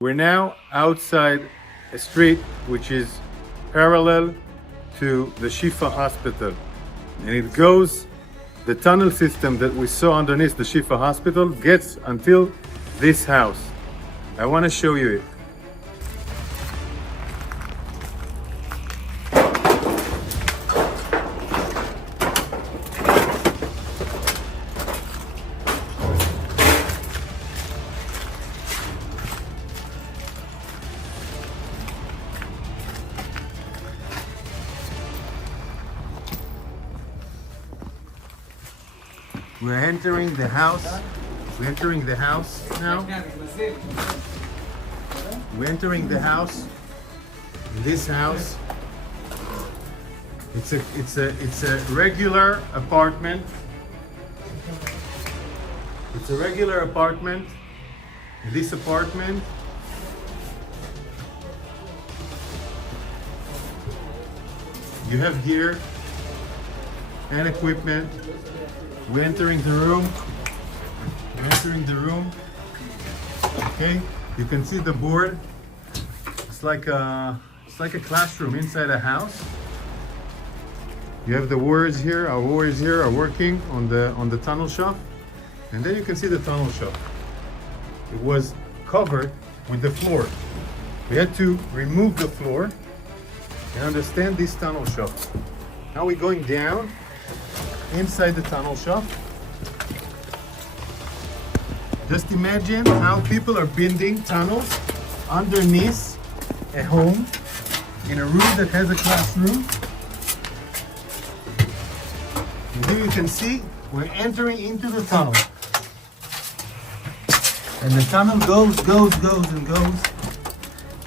We're now outside a street which is parallel to the Shifa hospital. And it goes, the tunnel system that we saw underneath the Shifa hospital gets until this house. I want to show you it. We're entering the house. We're entering the house now. We're entering the house. This house. It's a regular apartment. It's a regular apartment. This apartment you have here and equipment. We're entering the room. We're entering the room. Okay, you can see the board. It's like a classroom inside a house. You have the warriors here. Our warriors here are working on the tunnel shaft, and then you can see the tunnel shaft. It was covered with the floor. We had to remove the floor and understand this tunnel shaft. Now we're going down inside the tunnel shaft. Just imagine how people are building tunnels underneath a home in a room that has a classroom. And here you can see we're entering into the tunnel. And the tunnel goes and goes.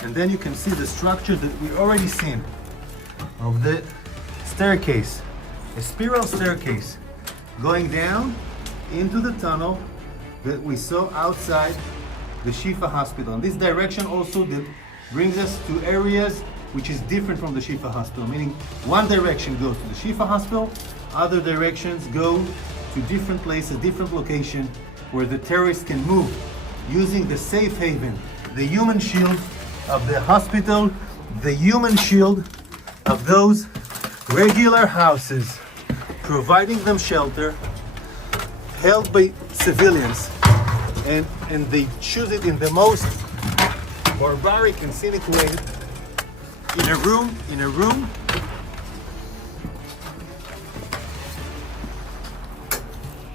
And then you can see the structure that we already seen of the staircase. A spiral staircase going down into the tunnel that we saw outside the Shifa hospital. And this direction also that brings us to areas which is different from the Shifa hospital, meaning one direction goes to the Shifa hospital, other directions go to different places, different location where the terrorists can move using the safe haven, the human shield of the hospital, the human shield of those regular houses, providing them shelter, held by civilians, and they choose it in the most barbaric and cynic way. In a room,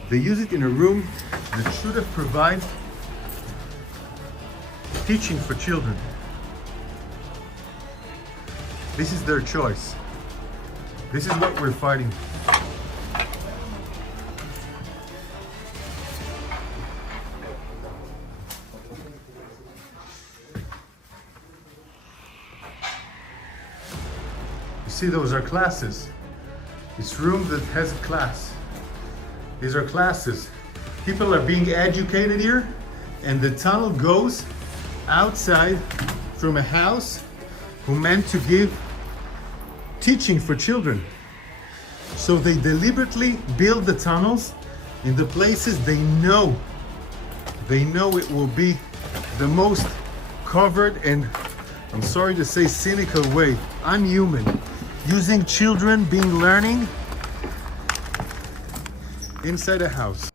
they use it in a room that should have provided teaching for children. This is their choice. This is what we're fighting. You see, those are classes. This room that has a class. These are classes. People are being educated here, and the tunnel goes outside from a house who meant to give teaching for children. So they deliberately build the tunnels in the places they know it will be the most covered and, I'm sorry to say, cynical way, unhuman, using children being learning inside a house.